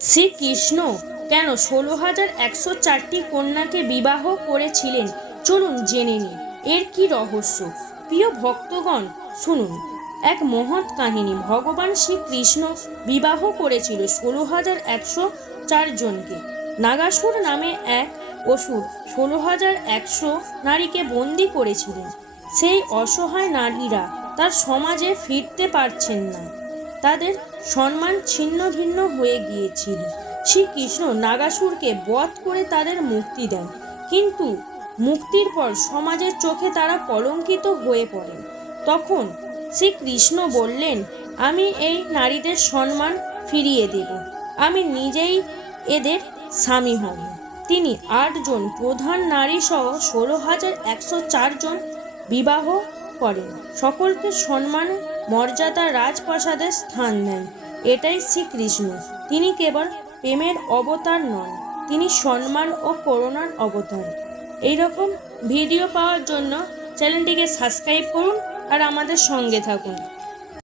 শ্রীকৃষ্ণ কেন 16,104টি কন্যাকে বিবাহ করেছিলেন চলুন জেনে নিই এর কি রহস্য। প্রিয় ভক্তগণ শুনুন এক মহৎ কাহিনী। ভগবান শ্রীকৃষ্ণ বিবাহ করেছিল 16,104 জনকে। নাগাসুর নামে এক অসুর 16,100 নারীকে বন্দি করেছিলেন। সেই অসহায় নারীরা তার সমাজে ফিরতে পারছেন না, তাদের সম্মান ছিন্ন ভিন্ন হয়ে গিয়েছিল। শ্রীকৃষ্ণ নাগাসুরকে বধ করে তাদের মুক্তি দেন, কিন্তু মুক্তির পর সমাজের চোখে তারা কলঙ্কিত হয়ে পড়েন। তখন শ্রীকৃষ্ণ বললেন, আমি এই নারীদের সম্মান ফিরিয়ে দেব, আমি নিজেই এদের স্বামী হব। তিনি 8 জন প্রধান নারী সহ 16,104 জন বিবাহ করেন, সকলকে সম্মান মর্যাদা রাজপ্রাসাদে স্থান দেন। এটাই শ্রীকৃষ্ণ। তিনি কেবল প্রেমের অবতার নন, তিনি সম্মান ও করুণার অবতার। এইরকম ভিডিও পাওয়ার জন্য চ্যানেলটিকে সাবস্ক্রাইব করুন আর আমাদের সঙ্গে থাকুন।